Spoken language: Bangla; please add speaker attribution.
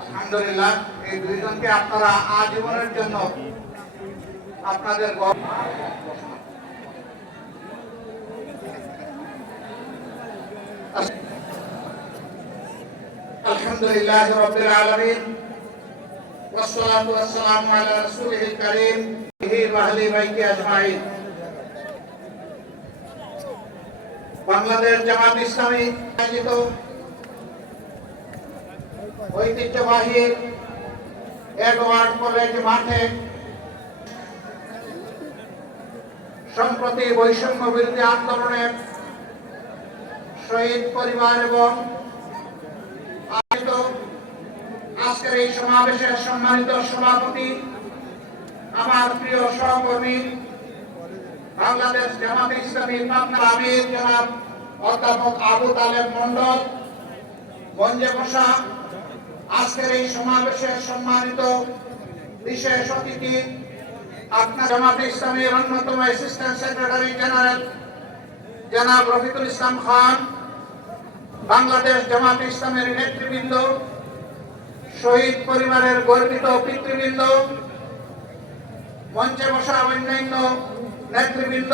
Speaker 1: আলহামদুলিল্লাহ এই দুইজনকে আপনারা আজীবনের জন্য আপনাদের গর্ব الحمد لله رب العالمين والصلاة والسلام على رسوله الكريم وأهل بيته أجمعين বাংলাদেশ জামাত ইসলামী আয়োজিত ঐতিহ্যবাহী এডওয়ার্ড কলেজ মাঠে সম্প্রতি বৈষম্য বিরোধী আন্দোলনের শহীদ পরিবার এবং আজকের এই সমাবেশের সম্মানিত সভাপতি, আমার প্রিয় সহকর্মী, বাংলাদেশ জামাত ইসলামী আমির জনাব অধ্যাপক আবু তালেব মন্ডল মঞ্জে বসা আজকের এই সমাবেশের সম্মানিত বিশেষ অতিথি, আপনার জামাত ইসলামের অন্যতম অ্যাসিস্ট্যান্ট সেক্রেটারি জেনারেল জনাব রফিকুল ইসলাম খান, বাংলাদেশ জামাত ইসলামের নেতৃবৃন্দ, শহীদ পরিবারের গর্বিত পিতৃবৃন্দ, মঞ্চে বসা অন্যান্য নেতৃবৃন্দ